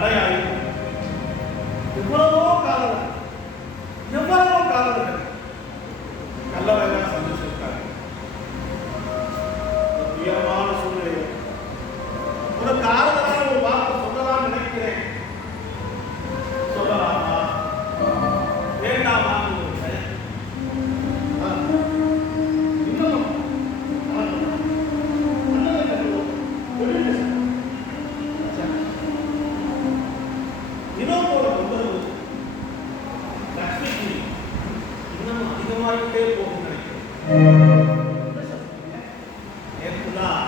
தடையாகி எவ்வளவோ காலம் கல்லறைதான் சந்திச்சிருக்காங்க. உயரமான சூழ்நிலை உனக்கு ஆறுதலான ஒரு வார்த்தை சொல்லலாம் நினைக்கிறேன். சொல்லலாமா வேண்டாமா? அதிகமாகிட்டே போகும் நினைக்கிறேன். நேற்றுதான்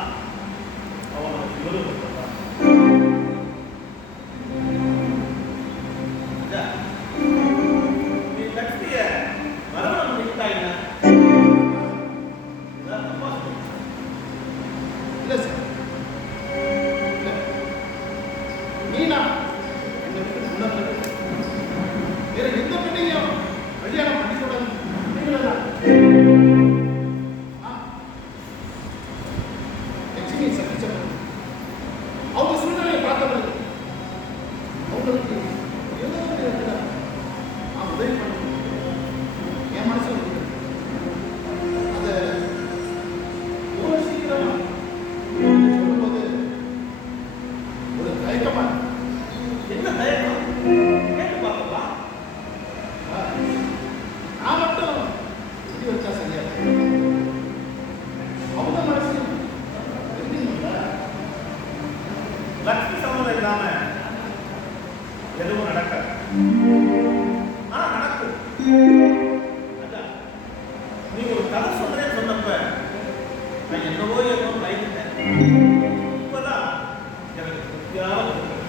அவனுக்கு நீ லட்சுமிய மரணம் பண்ணிவிட்டாய். இல்ல சார், நீனா வேற எந்த பெண்ணையும் கல்யாணம் பண்ணிக்கூடாது. லட்சுமி சந்திச்சவன் அவங்க சூழ்நிலையை பார்த்தவர்கள் அவங்களுக்கு ஏதோ ஒரு இடத்துல நான் உதவி பண்ண என் மனசு அதை ரொம்ப சீக்கிரமா சொல்லும்போது ஒரு தயக்கமா. என்ன தயக்கம்? கேட்டு பார்க்கலாம். நான் மட்டும் இப்படி வச்சா சரியா அவங்க மனசு லட்சுமி சம்மதம் இல்லாம எதுவும் நடக்காது. ஆனா நடக்கும். நீ ஒரு கதை சொல்றேன்னு சொன்னப்ப நான் என்னவோ பயந்துட்டேன். இப்பதான் எனக்கு திருப்தியாக எல்லாம்